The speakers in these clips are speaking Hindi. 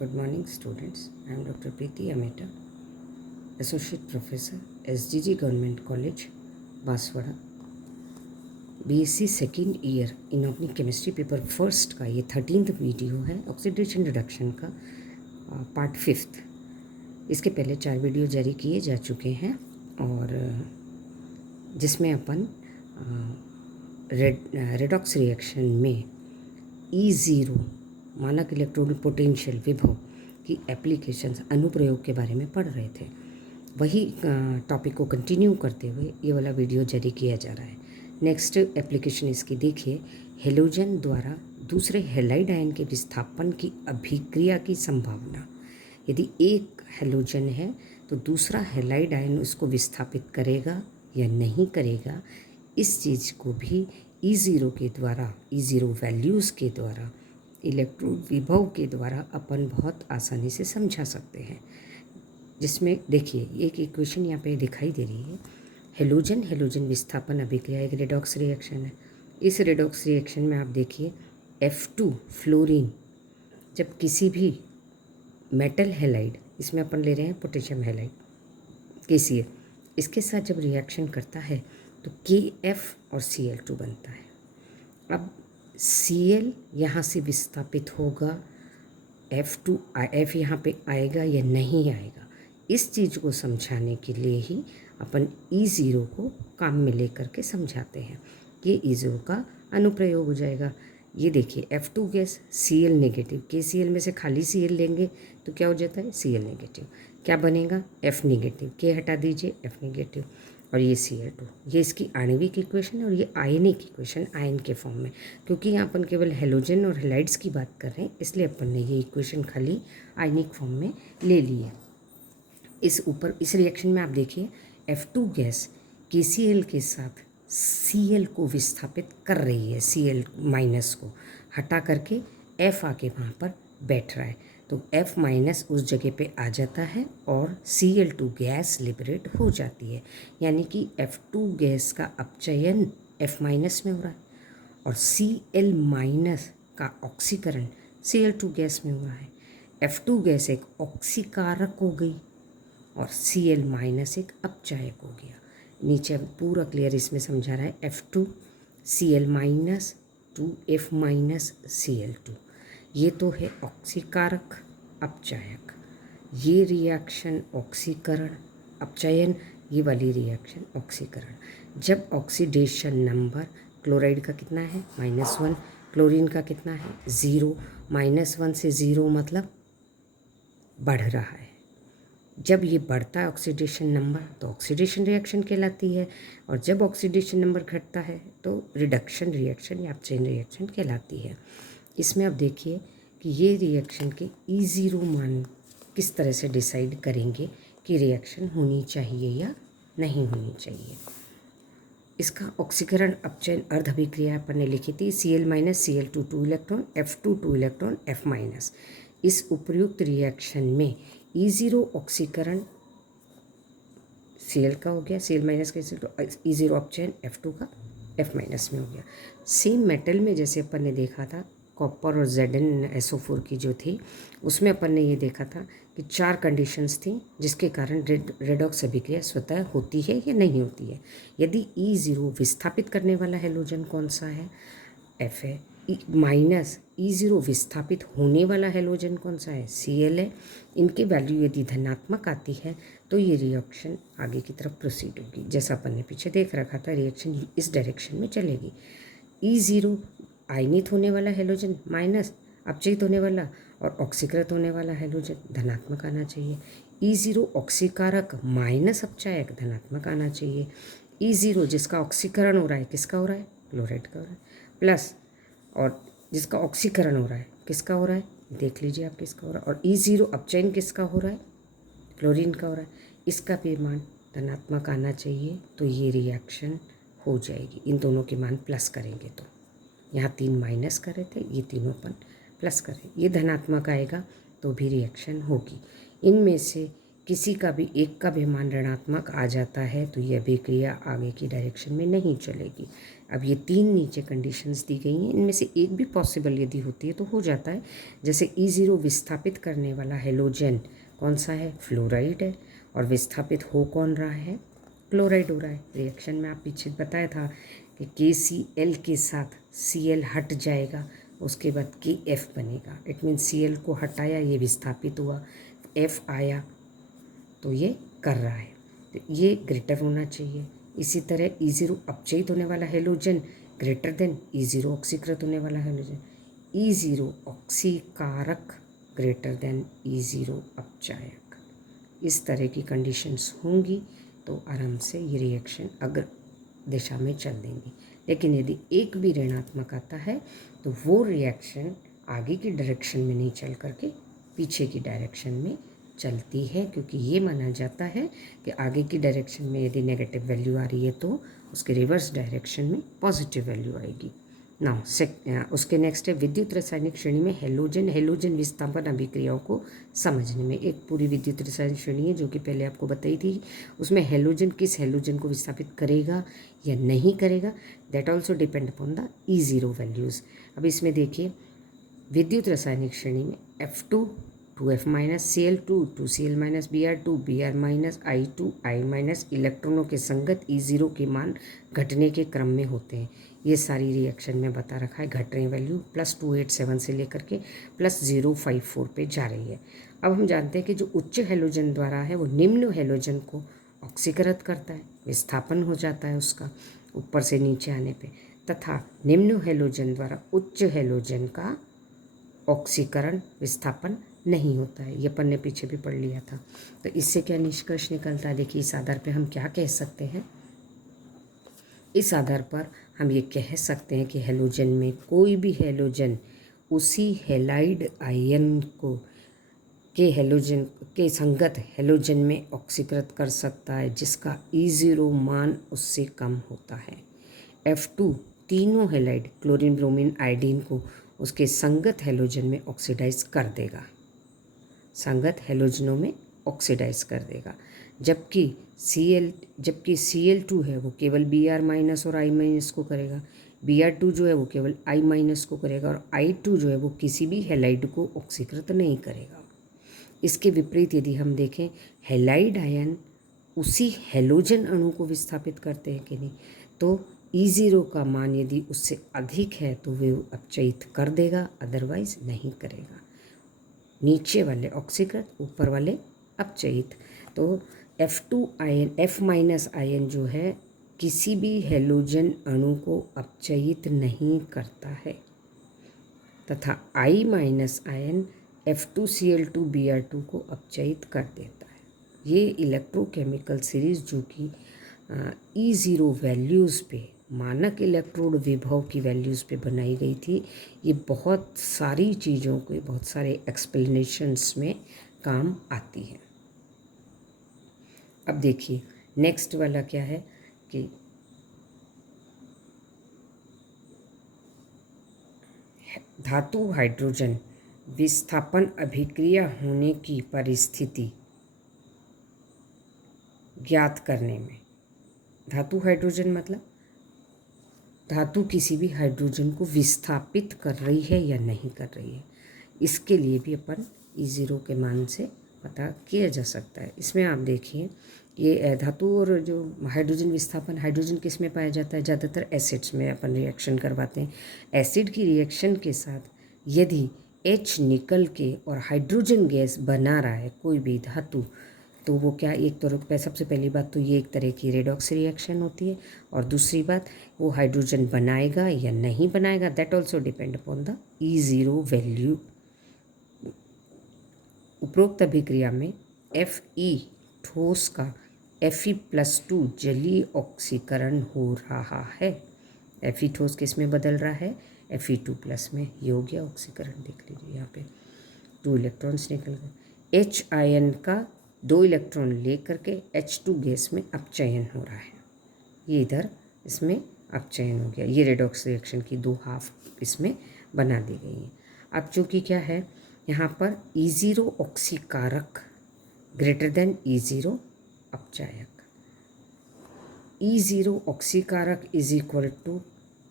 Good morning, students. I am Dr. Preeti Ameta, Associate Professor, SGG Government College, Banswara, BSc second year inorganic chemistry paper first का ये 13th वीडियो है ऑक्सीडेशन रिडक्शन का पार्ट 5th। इसके पहले 4 वीडियो जारी किए जा चुके हैं और जिसमें अपन रेडॉक्स रिएक्शन में E0 मानक इलेक्ट्रोड पोटेंशियल विभव की एप्लीकेशंस अनुप्रयोग के बारे में पढ़ रहे थे। वही टॉपिक को कंटिन्यू करते हुए ये वाला वीडियो जारी किया जा रहा है। नेक्स्ट एप्लीकेशन इसकी देखिए, हेलोजन द्वारा दूसरे हेलाइड आयन के विस्थापन की अभिक्रिया की संभावना। यदि एक हेलोजन है तो दूसरा हेलाइड आयन उसको विस्थापित करेगा या नहीं करेगा, इस चीज़ को भी E0 के द्वारा, E0 वैल्यूज़ के द्वारा, इलेक्ट्रोड विभव के द्वारा अपन बहुत आसानी से समझा सकते हैं। जिसमें देखिए एक इक्वेशन यहाँ पे दिखाई दे रही है, हेलोजन हेलोजन विस्थापन अभिक्रिया एक रेडॉक्स रिएक्शन है। इस रेडॉक्स रिएक्शन में आप देखिए F2 फ्लोरीन जब किसी भी मेटल हेलाइड, इसमें अपन ले रहे हैं पोटेशियम हेलाइड KCl, इसके साथ जब रिएक्शन करता है तो KF और Cl2 बनता है। अब Cl यहाँ से विस्थापित होगा, F यहाँ पे आएगा या नहीं आएगा, इस चीज़ को समझाने के लिए ही अपन E0 को काम में लेकर के समझाते हैं। ये E0 का अनुप्रयोग हो जाएगा। ये देखिए F2 gas, Cl negative, KCl में से खाली Cl लेंगे तो क्या हो जाता है Cl नेगेटिव, क्या बनेगा F नेगेटिव, K हटा दीजिए F नेगेटिव, और ये Cl2। ये इसकी आणविक इक्वेशन है और ये आयनिक इक्वेशन आयन के फॉर्म में, क्योंकि यहाँ अपन केवल हेलोजन और हेलाइड्स की बात कर रहे हैं इसलिए अपन ने ये इक्वेशन खाली आयनिक फॉर्म में ले ली है। इस रिएक्शन में आप देखिए F2 गैस KCl के साथ Cl को विस्थापित कर रही है, Cl माइनस को हटा करके F आके वहाँ पर बैठ रहा है, तो F माइनस उस जगह पे आ जाता है और Cl2 गैस लिबरेट हो जाती है। यानी कि F2 गैस का अपचयन F माइनस में हो रहा है और Cl माइनस का ऑक्सीकरण Cl2 गैस में हो रहा है। F2 गैस एक ऑक्सीकारक हो गई और Cl माइनस एक अपचायक हो गया। नीचे अब पूरा क्लियर इसमें समझा रहा है F2 Cl minus 2F minus Cl2, ये तो है ऑक्सीकारक अपचायक। ये रिएक्शन ऑक्सीकरण अपचयन, ये वाली रिएक्शन ऑक्सीकरण। जब ऑक्सीडेशन नंबर क्लोराइड का कितना है -1, क्लोरीन का कितना है 0, -1 से 0 मतलब बढ़ रहा है। जब ये बढ़ता है ऑक्सीडेशन नंबर तो ऑक्सीडेशन रिएक्शन कहलाती है, और जब ऑक्सीडेशन नंबर घटता है तो रिडक्शन रिएक्शन या अपचयन रिएक्शन कहलाती है। इसमें अब देखिए कि ये रिएक्शन के E0 मान किस तरह से डिसाइड करेंगे कि रिएक्शन होनी चाहिए या नहीं होनी चाहिए। इसका ऑक्सीकरण अपचयन अर्ध अभिक्रिया अपन ने लिखी थी, Cl minus Cl2 2 electron, F2 2 electron, F minus. इस उपयुक्त रिएक्शन में E0 ऑक्सीकरण Cl का हो गया, Cl माइनस का E0 अपचयन F2 का F माइनस में हो गया। सेम मेटल में जैसे अपन ने देखा था कॉपर और ZnSO4 की जो थी, उसमें अपन ने ये देखा था कि 4 कंडीशंस थी जिसके कारण रेडॉक्स अभिक्रिया स्वतः होती है या नहीं होती है। यदि E0 विस्थापित करने वाला हेलोजन कौन सा है, F है, माइनस E0 विस्थापित होने वाला हेलोजन कौन सा है, Cl है। इनके वैल्यू यदि धनात्मक आती है तो ये रिएक्शन आगे की तरफ प्रोसीड होगी। जैसा अपन ने पीछे देख रखा था, रिएक्शन इस डायरेक्शन में चलेगी। E0 आयनित होने वाला हेलोजन माइनस अपचयित होने वाला और ऑक्सीकृत होने वाला हेलोजन धनात्मक आना चाहिए। E0 ऑक्सीकारक माइनस अपचायक धनात्मक आना चाहिए। E0 जिसका ऑक्सीकरण हो रहा है किसका हो रहा है, क्लोराइड का हो रहा है, प्लस और जिसका ऑक्सीकरण हो रहा है किसका हो रहा है, देख लीजिए आप किसका हो रहा है, और E0 अपचयन किसका हो रहा है, क्लोरीन का हो रहा है, इसका भी मान धनात्मक आना चाहिए। तो ये रिएक्शन हो जाएगी। इन दोनों के मान प्लस करेंगे तो यहाँ 3 माइनस कर रहे थे, ये तीनों अपन प्लस करें, ये धनात्मक आएगा तो भी रिएक्शन होगी। इनमें से किसी का भी एक का भी मान ऋणात्मक आ जाता है तो यह अभिक्रिया आगे की डायरेक्शन में नहीं चलेगी। अब ये 3 नीचे कंडीशंस दी गई हैं, इनमें से एक भी पॉसिबल यदि होती है तो हो जाता है। जैसे E0 विस्थापित करने वाला हेलोजन कौन सा है, फ्लोराइड है, और विस्थापित हो कौन रहा है, क्लोराइड हो रहा है। रिएक्शन में आप पीछे बताया था कि KCl के साथ Cl हट जाएगा, उसके बाद KF बनेगा। इट मीन Cl को हटाया, ये विस्थापित हुआ, F आया, तो ये कर रहा है, तो ये ग्रेटर होना चाहिए। इसी तरह E0 अपचयित होने वाला हेलोजन ग्रेटर देन E0 ऑक्सीकृत होने वाला हेलोजन, E0 ऑक्सीकारक ग्रेटर देन E0 अपचायक। इस तरह की कंडीशंस होंगी तो आराम से ये रिएक्शन अग्र दिशा में चल देंगी। लेकिन यदि एक भी ऋणात्मक आता है तो वो रिएक्शन आगे की डायरेक्शन में नहीं चल करके पीछे की डायरेक्शन में चलती है, क्योंकि ये माना जाता है कि आगे की डायरेक्शन में यदि नेगेटिव वैल्यू आ रही है तो उसके रिवर्स डायरेक्शन में पॉजिटिव वैल्यू आएगी। नाउ उसके नेक्स्ट है विद्युत रासायनिक श्रेणी में हेलोजन विस्थापन अभिक्रियाओं को समझने में। एक पूरी विद्युत रासायनिक श्रेणी है जो कि पहले आपको बताई थी, उसमें हेलोजन किस हेलोजन को विस्थापित करेगा या नहीं करेगा, that also depend upon the E0 values. अब इसमें देखिए विद्युत रासायनिक श्रेणी में F2 2F minus Cl2 2Cl minus Br2 Br minus I2 इलेक्ट्रॉनों के संगत E0 के मान घटने के क्रम में होते हैं। ये सारी रिएक्शन में बता रखा है, घट रही वैल्यू +287 से लेकर के +054 पे जा रही है। अब हम जानते हैं कि जो उच्च हेलोजन द्वारा है वो निम्न हेलोजन को ऑक्सीकृत करता है, विस्थापन हो जाता है उसका ऊपर से नीचे आने पे, तथा निम्न हेलोजन द्वारा उच्च हेलोजन का ऑक्सीकरण विस्थापन नहीं होता है। ये अपन ने पीछे भी पढ़ लिया था। तो इससे क्या निष्कर्ष निकलता है, देखिए इस आधार पे हम क्या कह सकते हैं, इस आधार पर हम ये कह सकते हैं कि हेलोजन में कोई भी हेलोजन उसी हेलाइड आयन को के हेलोजन के संगत हेलोजन में ऑक्सीकृत कर सकता है जिसका E0 मान उससे कम होता है। F2 तीनों हेलाइड क्लोरीन ब्रोमीन आयोडीन को उसके संगत हेलोजन में ऑक्सीडाइज कर देगा, संगत हेलोजनों में ऑक्सीडाइज कर देगा, जबकि Cl2 है वो केवल Br माइनस और I माइनस को करेगा, Br2 जो है वो केवल I माइनस को करेगा, और I2 जो है वो किसी भी हेलाइड को ऑक्सीकृत नहीं करेगा। इसके विपरीत यदि हम देखें हेलाइड आयन उसी हेलोजन अणु को विस्थापित करते हैं कि नहीं, तो E0 का मान यदि उससे अधिक है तो वे अपचयित कर देगा, अदरवाइज नहीं करेगा। नीचे वाले ऑक्सीकृत, ऊपर वाले अपचयित। तो F2 ion F minus ion जो है किसी भी हेलोजन अणु को अपचयित नहीं करता है, तथा I माइनस आयन F2Cl2Br2 को अपचयित कर देता है। ये इलेक्ट्रोकेमिकल सीरीज जो कि E0 वैल्यूज़ पे, मानक इलेक्ट्रोड विभव की वैल्यूज़ पे बनाई गई थी, ये बहुत सारी चीज़ों के बहुत सारे एक्सप्लेनेशंस में काम आती है। अब देखिए नेक्स्ट वाला क्या है कि धातु हाइड्रोजन विस्थापन अभिक्रिया होने की परिस्थिति ज्ञात करने में, धातु हाइड्रोजन मतलब धातु किसी भी हाइड्रोजन को विस्थापित कर रही है या नहीं कर रही है, इसके लिए भी अपन E0 के मान से पता किया जा सकता है। इसमें आप देखिए ये धातु और जो हाइड्रोजन विस्थापन, हाइड्रोजन किस में पाया जाता है, ज़्यादातर एसिड्स में अपन रिएक्शन करवाते हैं। एसिड की रिएक्शन के साथ यदि H निकल के और हाइड्रोजन गैस बना रहा है कोई भी धातु, तो वो क्या, एक तो सबसे पहली बात तो ये एक तरह की रेडॉक्स रिएक्शन होती है, और दूसरी बात वो हाइड्रोजन बनाएगा या नहीं बनाएगा, that also depend upon the E0 value. उपरोक्त अभिक्रिया में Fe ठोस का Fe+2 जलीय ऑक्सीकरण हो रहा है। Fe ठोस किस में बदल रहा है, Fe2+ में। ये हो गया ऑक्सीकरण, देख लीजिए यहाँ पे 2 इलेक्ट्रॉन्स निकल गए। H आयन का 2 इलेक्ट्रॉन लेकर के H2 गैस में अपचयन हो रहा है, ये इधर इसमें अपचयन हो गया। ये रेडॉक्स रिएक्शन की 2 हाफ इसमें बना दी गई हैं। अब चूँकि क्या है यहाँ पर E0 ऑक्सीकारक ग्रेटर देन E0 अपचायक, E0 ऑक्सीकारक is equal to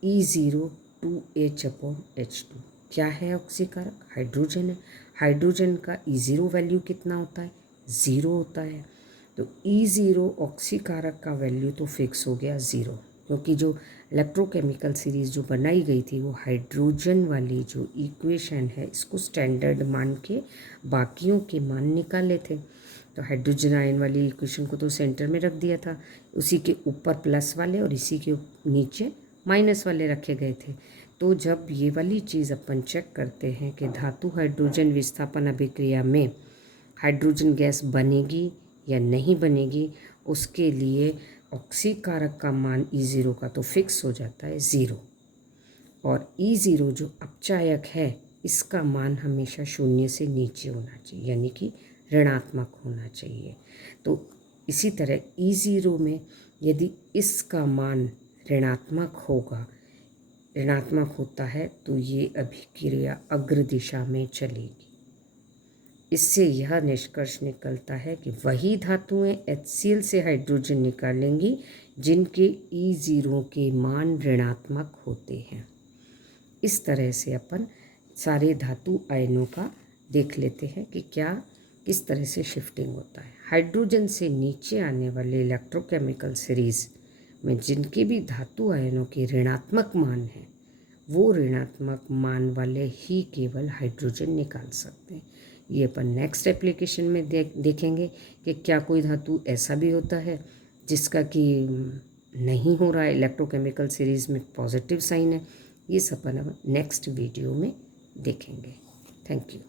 E0 2H/H2। क्या है ऑक्सीकारक? हाइड्रोजन है। हाइड्रोजन का E0 वैल्यू कितना होता है? 0 होता है। तो E0 ऑक्सीकारक का वैल्यू तो फिक्स हो गया 0, क्योंकि जो इलेक्ट्रोकेमिकल सीरीज़ जो बनाई गई थी वो हाइड्रोजन वाली जो इक्वेशन है इसको स्टैंडर्ड मान के बाकियों के मान निकाले थे। तो हाइड्रोजन आयन वाली इक्वेशन को तो सेंटर में रख दिया था, उसी के ऊपर प्लस वाले और इसी के नीचे माइनस वाले रखे गए थे। तो जब ये वाली चीज़ अपन चेक करते हैं कि धातु हाइड्रोजन विस्थापन अभिक्रिया में हाइड्रोजन गैस बनेगी या नहीं बनेगी, उसके लिए ऑक्सीकारक का मान E0 का तो फिक्स हो जाता है 0, और E0 जो अपचायक है इसका मान हमेशा 0 से नीचे होना चाहिए, यानी कि ऋणात्मक होना चाहिए। तो इसी तरह E0 में यदि इसका मान ऋणात्मक होता है तो ये अभिक्रिया अग्र दिशा में चलेगी। इससे यह निष्कर्ष निकलता है कि वही धातुएं HCl से हाइड्रोजन निकालेंगी जिनके E0 के मान ऋणात्मक होते हैं। इस तरह से अपन सारे धातु आयनों का देख लेते हैं कि क्या किस तरह से शिफ्टिंग होता है। हाइड्रोजन से नीचे आने वाले इलेक्ट्रोकेमिकल सीरीज़ में जिनके भी धातु आयनों के ऋणात्मक मान हैं, वो ऋणात्मक मान वाले ही केवल हाइड्रोजन निकाल सकते हैं। ये अपन नेक्स्ट एप्लीकेशन में देखेंगे कि क्या कोई धातु ऐसा भी होता है जिसका कि नहीं हो रहा है, इलेक्ट्रोकेमिकल सीरीज़ में पॉजिटिव साइन है। ये सब अपन नेक्स्ट वीडियो में देखेंगे। Thank you.